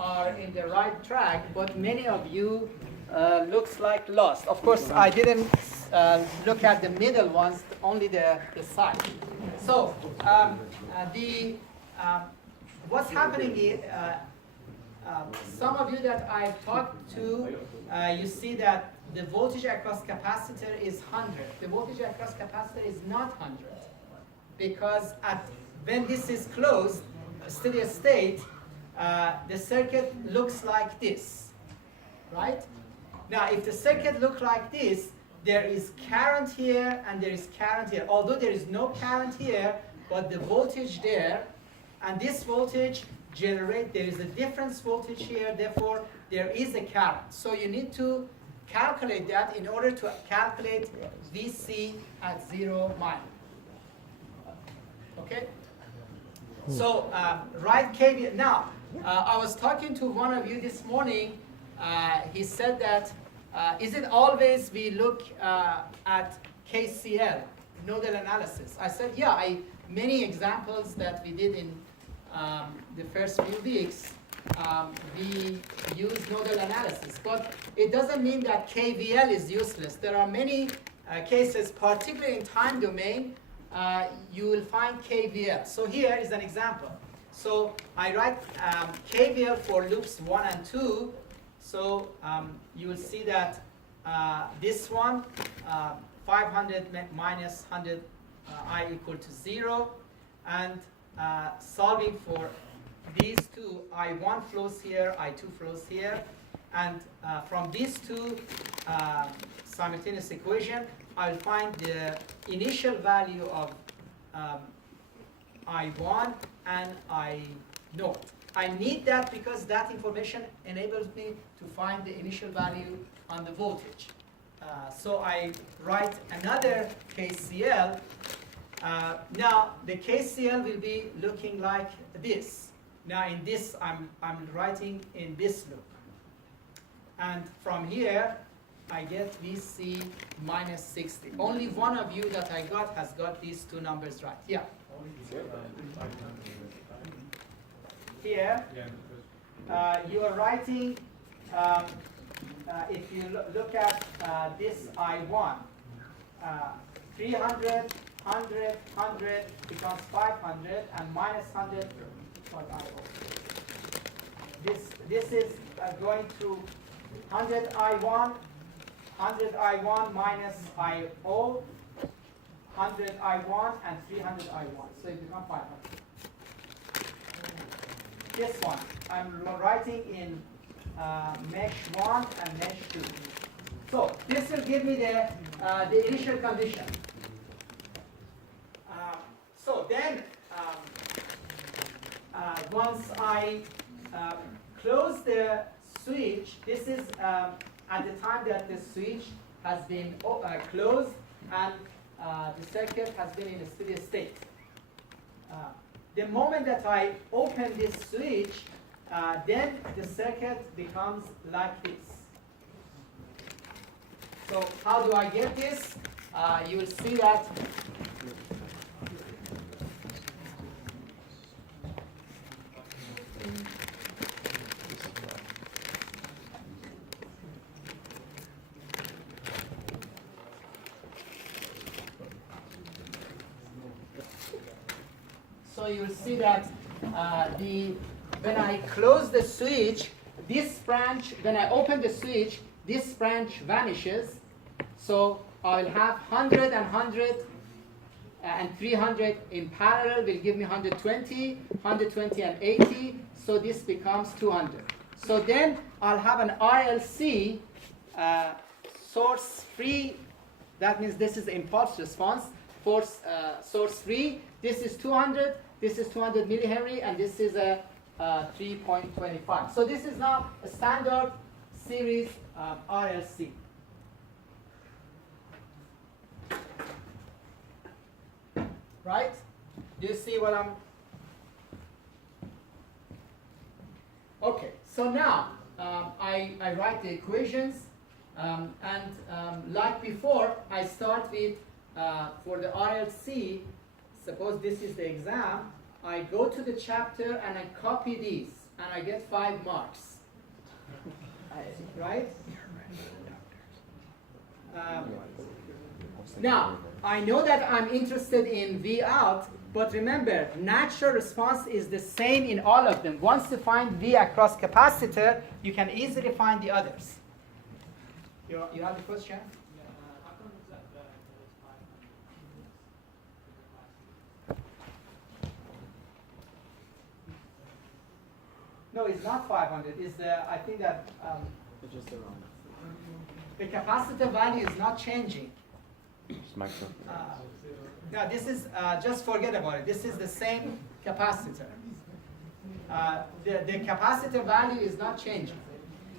are in the right track, but many of you looks like lost. Of course, I didn't look at the middle ones, only the side. So what's happening is some of you that I've talked to, you see that the voltage across capacitor is 100. The voltage across capacitor is not 100 because when this is closed, steady state, the circuit looks like this, right? Now, if the circuit looks like this, there is current here and there is current here. Although there is no current here, but the voltage there, and this voltage there is a difference voltage here, therefore there is a current. So you need to calculate that in order to calculate VC at 0 minus. Okay? So write KVL. Now, I was talking to one of you this morning. He said that, is it always we look at KCL, nodal analysis? I said, yeah, many examples that we did in the first few weeks, we use nodal analysis. But it doesn't mean that KVL is useless. There are many cases, particularly in time domain, you will find KVL. So here is an example. So I write KVL for loops 1 and 2. So you will see that this one, 500 minus 100 I equal to 0. And solving for these two, I1 flows here, I2 flows here. And from these two simultaneous equation, I'll find the initial value of I1 and I0. I need that because that information enables me to find the initial value on the voltage. So I write another KCL. Now the KCL will be looking like this. Now in this, I'm writing in this loop. And from here, I get VC minus 60. Only one of you that I got has got these two numbers right. Yeah. Here, you are writing, if you look at this I1, 300, 100, 100 becomes 500, and minus 100 what I0. This is going to 100 I1, 100 I1 minus I0, 100 I1 and 300 I1. So it becomes 500. This one, I'm writing in mesh 1 and mesh 2. So this will give me the initial condition. So then, once I close the switch, this is at the time that the switch has been closed and the circuit has been in a steady state. The moment that I open this switch, then the circuit becomes like this. So how do I get this? You will see that you will see that when I close the switch, this branch, when I open the switch, this branch vanishes. So I will have 100 and 100 and 300 in parallel will give me 120, 120 and 80. So this becomes 200. So then I'll have an RLC source free. That means this is impulse response. Source free. This is 200. This is 200 millihenry, and this is a 3.25. So this is now a standard series RLC. Right? Do you see what I'm... Okay, so now I write the equations, and like before, I start with, for the RLC, suppose this is the exam, I go to the chapter and I copy these and I get 5 marks. Right? Now, I know that I'm interested in V out, but remember, natural response is the same in all of them. Once you find V across capacitor, you can easily find the others. You have the question? How come it's that it's 500? No, it's not 500. It's I think that It's just around. the capacitor value is not changing. Just microphone. No, this is, just forget about it. This is the same capacitor. The capacitor value is not changing.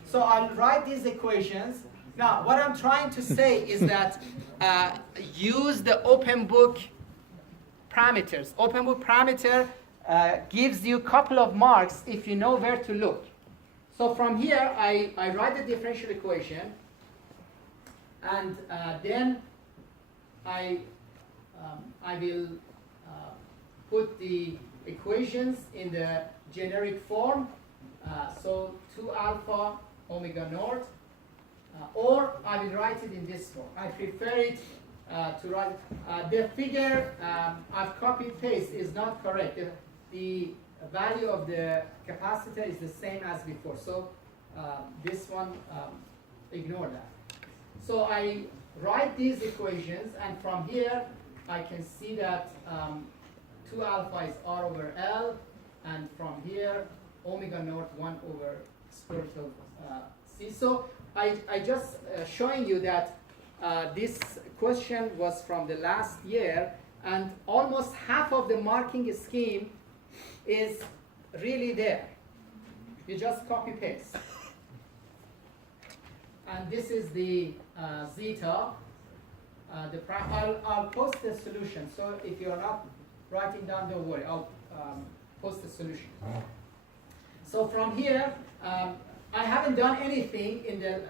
So I'll write these equations. Now, what I'm trying to say is that use the open book parameters. Open book parameter gives you a couple of marks if you know where to look. So from here, I write the differential equation, and then I will put the equations in the generic form. So 2 alpha omega naught, or I will write it in this form. I prefer it to write. The figure I've copied paste is not correct. The value of the capacitor is the same as before. So this one, ignore that. So I write these equations, and from here I can see that 2 alpha is R over L, and from here omega naught 1 over square root of C. So I just showing you that this question was from the last year, and almost half of the marking scheme is really there. You just copy paste. And this is the zeta. I'll post the solution. So if you're not writing down, don't worry. I'll post the solution. So from here, I haven't done anything in the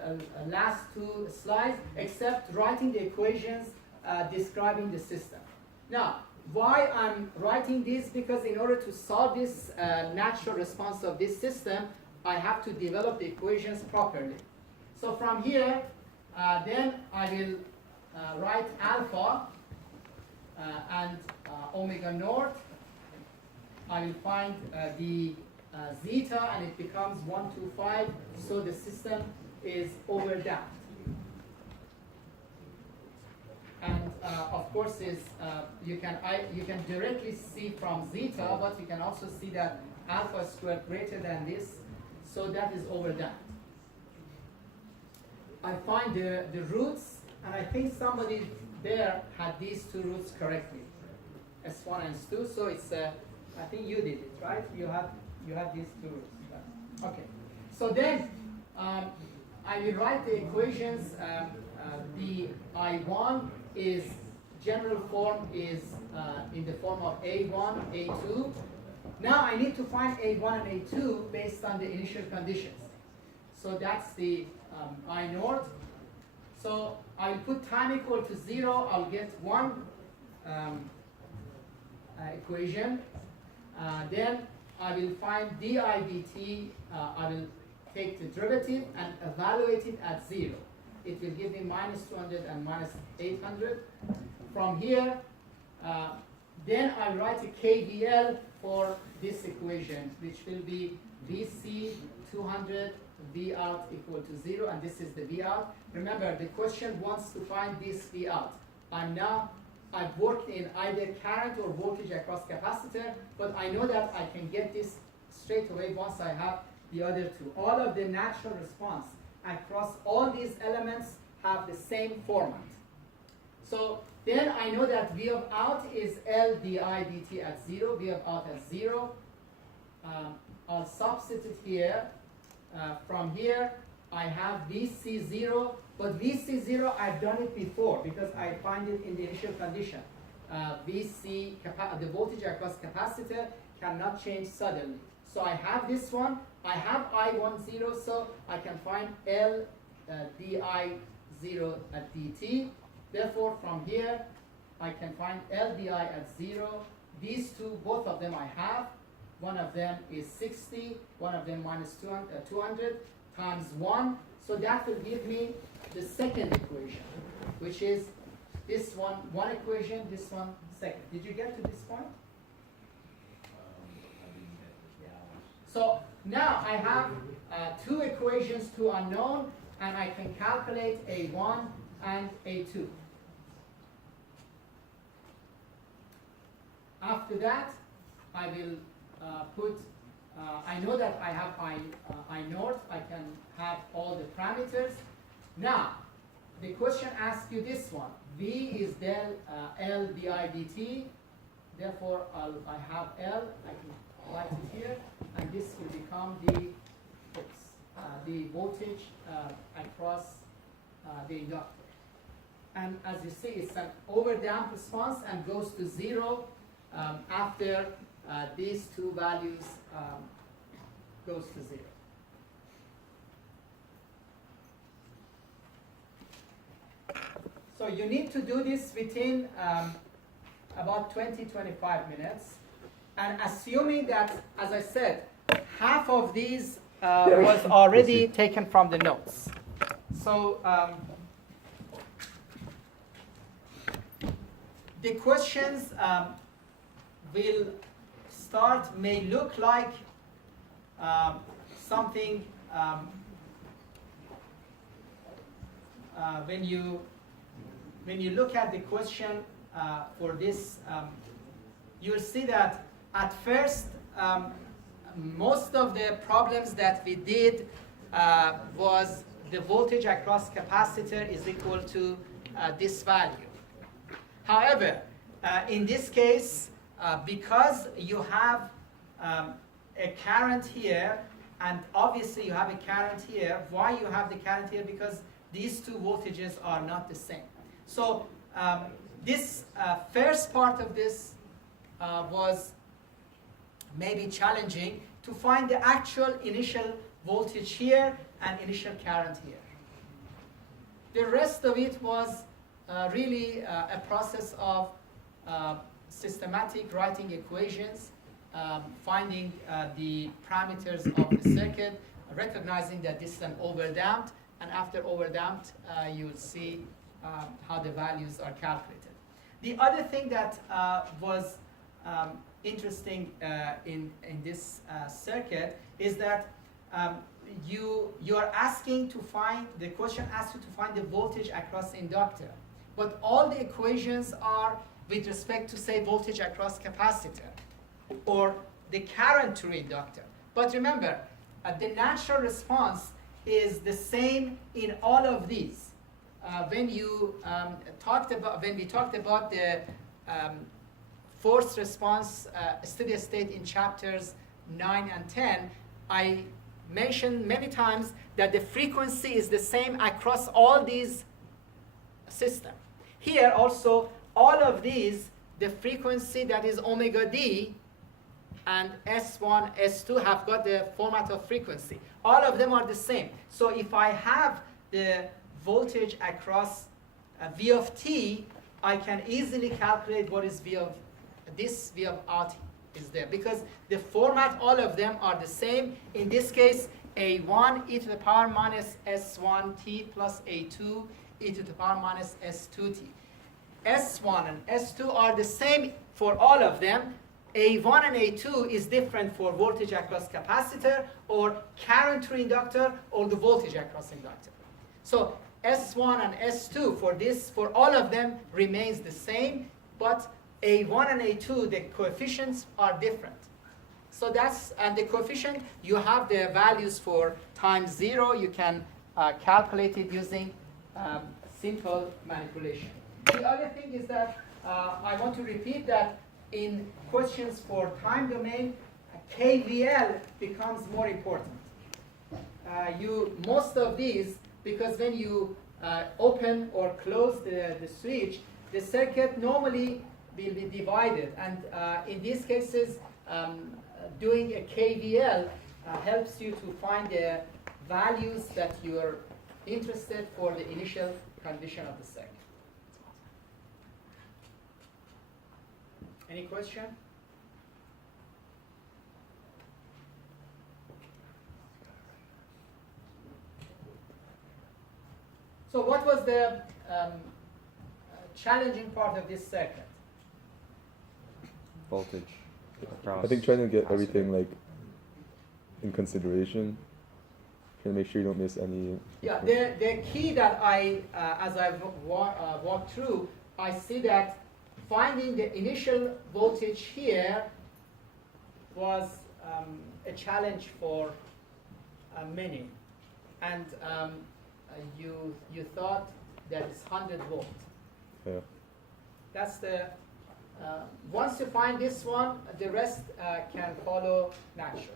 last 2 slides except writing the equations describing the system. Now, why I'm writing this? Because in order to solve this natural response of this system, I have to develop the equations properly. So from here, then I will write alpha and omega naught. I will find the zeta, and it becomes 1, 2, 5. So the system is overdamped. And of course, you can directly see from zeta, but you can also see that alpha squared greater than this, so that is overdamped. I find the roots, and I think somebody there had these 2 roots correctly, S1 and S2. So it's I think you did it, right? You have these 2 roots. Okay. So then I will write the equations. The I1 is general form is in the form of A1, A2. Now I need to find A1 and A2 based on the initial conditions. So that's the I naught. So I'll put time equal to 0. I'll get 1 equation. Then I will find di dt. I will take the derivative and evaluate it at 0. It will give me minus 200 and minus 800. From here, then I write a KVL for this equation, which will be VC 200 V out equal to 0, and this is the V out. Remember, the question wants to find this V out. I've worked in either current or voltage across capacitor, but I know that I can get this straight away once I have the other 2. All of the natural response across all these elements have the same format. So then I know that V of out is L di dt at 0, V of out at 0. I'll substitute here. From here, I have VC0, but VC0 I've done it before because I find it in the initial condition. The voltage across capacitor cannot change suddenly. So I have this one. I have I10, so I can find L di0 at dt. Therefore, from here, I can find L di at 0. These 2, both of them I have. one of them is 60, one of them minus 200 times 1. So that will give me the second equation, which is this one equation, this one second. Did you get to this point? So now I have two equations, two unknown, and I can calculate A1 and A2. After that, I will I know that I have I north, I can have all the parameters. Now, the question asks you this one. V is del L di dt, therefore I have L, I can write it here, and this will become the voltage across the inductor. And as you see, it's an overdamped response and goes to 0 after these two values goes to 0. So you need to do this within about 20-25 minutes. And assuming that, as I said, half of these was already taken from the notes. So the questions will start, may look like something when you look at the question for this, you'll see that at first most of the problems that we did was the voltage across capacitor is equal to this value. However, in this case, because you have a current here, and obviously you have a current here. Why you have the current here? Because these two voltages are not the same. So this first part of this was maybe challenging to find the actual initial voltage here and initial current here. The rest of it was really a process of systematic writing equations, finding the parameters of the circuit, recognizing that this is an overdamped, and after overdamped, you will see how the values are calculated. The other thing that was interesting in this circuit is that you are asking to find, the question asks you to find the voltage across inductor, but all the equations are with respect to, say, voltage across capacitor or the current through inductor. But remember, the natural response is the same in all of these. When we talked about the forced response steady state in chapters 9 and 10, I mentioned many times that the frequency is the same across all these systems. Here also, all of these, the frequency that is omega d and S1, S2 have got the format of frequency. All of them are the same. So if I have the voltage across V of t, I can easily calculate what is V of this, V of RT is there. Because the format, all of them are the same. In this case, A1 e to the power minus S1t plus A2 e to the power minus S2t. S1 and S2 are the same for all of them. A1 and A2 is different for voltage across capacitor or current through inductor or the voltage across inductor. So S1 and S2 for all of them remains the same, but A1 and A2, the coefficients are different. So that's, and the coefficient, you have the values for time 0. You can calculate it using simple manipulation. The other thing is that I want to repeat that in questions for time domain, KVL becomes more important. Most of these, because when you open or close the switch, the circuit normally will be divided. And in these cases, doing a KVL helps you to find the values that you are interested for the initial condition of the circuit. Any question? So what was the challenging part of this circuit? Voltage. Across. I think trying to get capacitor. everything like in consideration, trying to make sure you don't miss any. Yeah, the key that as I walked through, I see that finding the initial voltage here was a challenge for many, and you thought that it's 100 volt. Yeah. That's the once you find this one, the rest can follow naturally.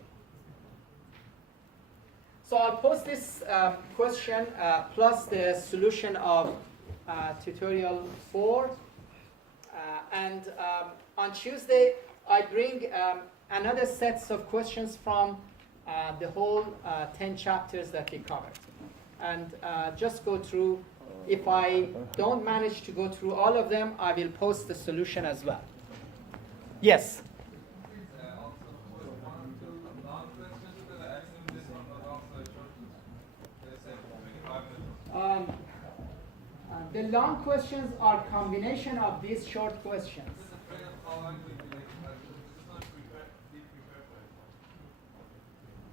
So I'll post this question plus the solution of tutorial 4. And on Tuesday, I bring another sets of questions from the whole 10 chapters that we covered. And just go through. If I don't manage to go through all of them, I will post the solution as well. Yes? The long questions are combination of these short questions.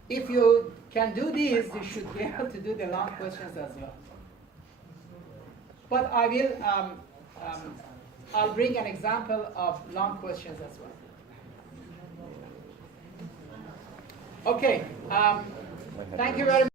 If you can do these, you should be able to do the long questions as well. But I will, I'll bring an example of long questions as well. Okay, thank you very much.